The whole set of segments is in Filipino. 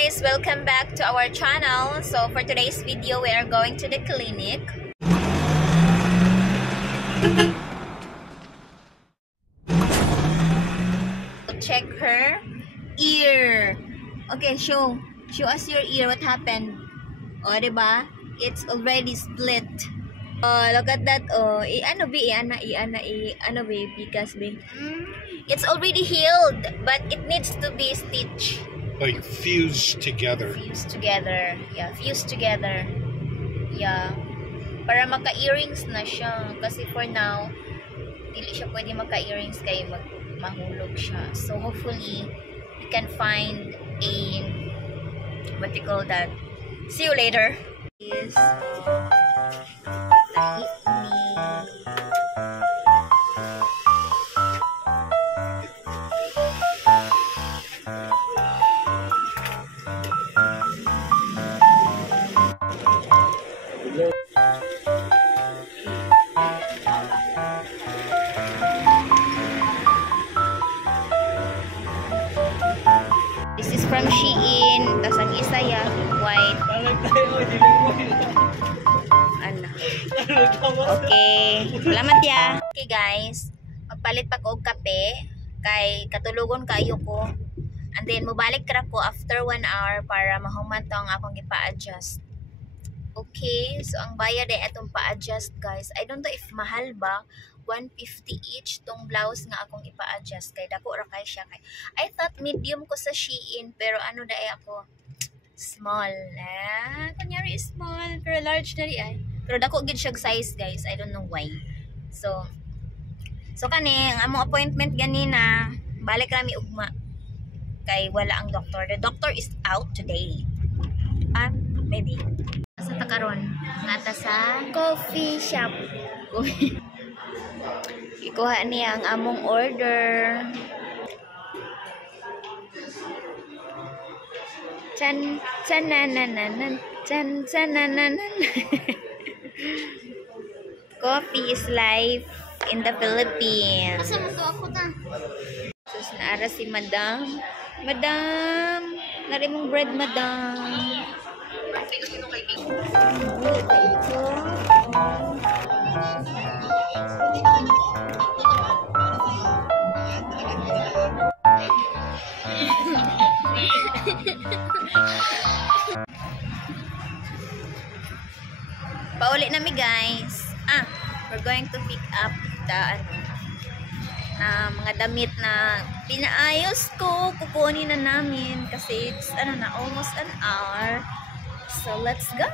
guys, welcome back to our channel. So for today's video, we are going to the clinic. Check her ear. Okay, show us your ear. What happened? Oh, diba? It's already split. Oh, look at that. Oh, because it's already healed, but it needs to be stitched. Like fused together. Fused together. Yeah, fused together. Yeah. Para maka-earrings na siya. Kasi for now, dili siya pwede maka-earrings kaya mahulog siya. So hopefully, we can find a, what you call that? See you later. Is tahi ni this is from Shein. Tapos ang isa ya, white. Ano? Okay. Salamat ya. Okay guys. Magpalit pa ko og kape. Kay katulugon kayo ko. And then, mubalik ra ko after 1 hour para mahuman to ang akong ipa-adjust. Okay. So, ang bayad ay atong pa-adjust guys. I don't know if mahal ba. 150 each tong blouse nga akong ipa-adjust kay dako ra kay siya kay I thought medium ko sa Shein pero ano dai ako small kunyari small pero large na ri ay pero dako gid siya size guys. I don't know why. So kani ang among appointment ganina balik rami ugma kay wala ang doctor. The doctor is out today. Maybe sa takaron ngata sa coffee shop. Ikuha niya ang among order. Chan nanananan. Chan nanananan. Coffee is life in the Philippines. Asa mo to ako ta? Sus naara si Madam. Madam, nari mong bread, Madam. Paulit nami guys. We're going to pick up the mga damit na pinaayos ko. Kukunin na namin kasi it's almost an hour. So let's go.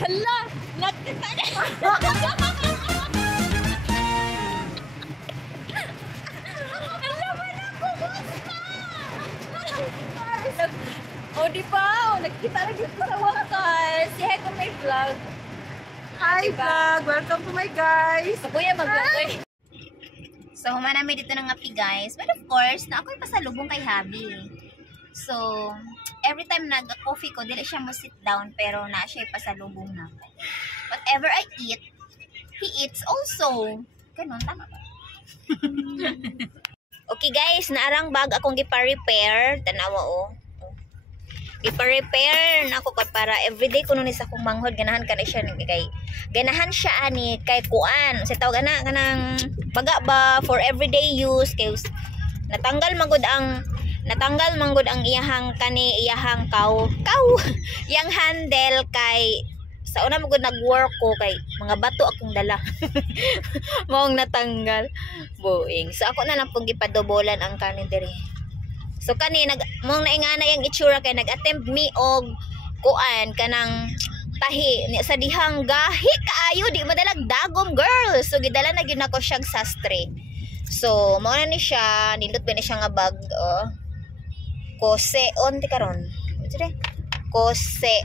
Hala! Nakita na! Oh, di ba? Nagkita na dito sa wakas. Si Heko may vlog. Hi vlog! Welcome to my guys! So, kuya mag-vlog. So, humanami dito ng ngapi guys. But of course, na ako'y pasalubong kay Habi. So, every time nag-coffee ko, dili siya mo sit down, pero na siya pasalubong na. Whatever I eat, he eats also. Ganun, tama ba? Okay guys, naarang bag akong gipa-repair. Tanawa oh. Ipa-repair na ako para everyday kuno ni sa akong manghod ganahan ka na siya kay ganahan siya ani kay kuan sa tawag ana kanang baga ba for everyday use kay natanggal manggod ang iyahang yang handle kay sa una magud nag-work ko kay mga bato akong dala maong natanggal buing so ako na lang pong gipadobolan ang kanin diri. So kani mong naingana yung itsura kay nag-attempt mi og kuan kanang tahi sa dihang gahi kaayo di madalag dagom girl. So gidala na gyud nako siyang sastre. So mao na ni siya nindot ba ni siya nga bag koseon ti karon. Kose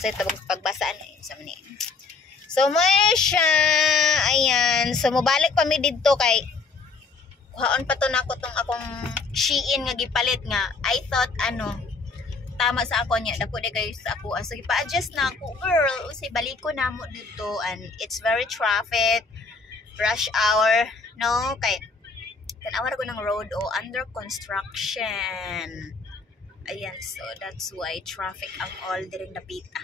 sa pagbasaan sa mani. So mo siya ayan. So mobalik pa mi didto kay kuhaon pa to nako tong akong Shein nga gipalit nga I thought tama sa ako niya dako de guys sa ako so ipa-adjust na ako girl usay baliko na mo dito and it's very traffic rush hour no kay Tanawa ko ng road o under construction. Ayan, so that's why traffic ang all diring napita.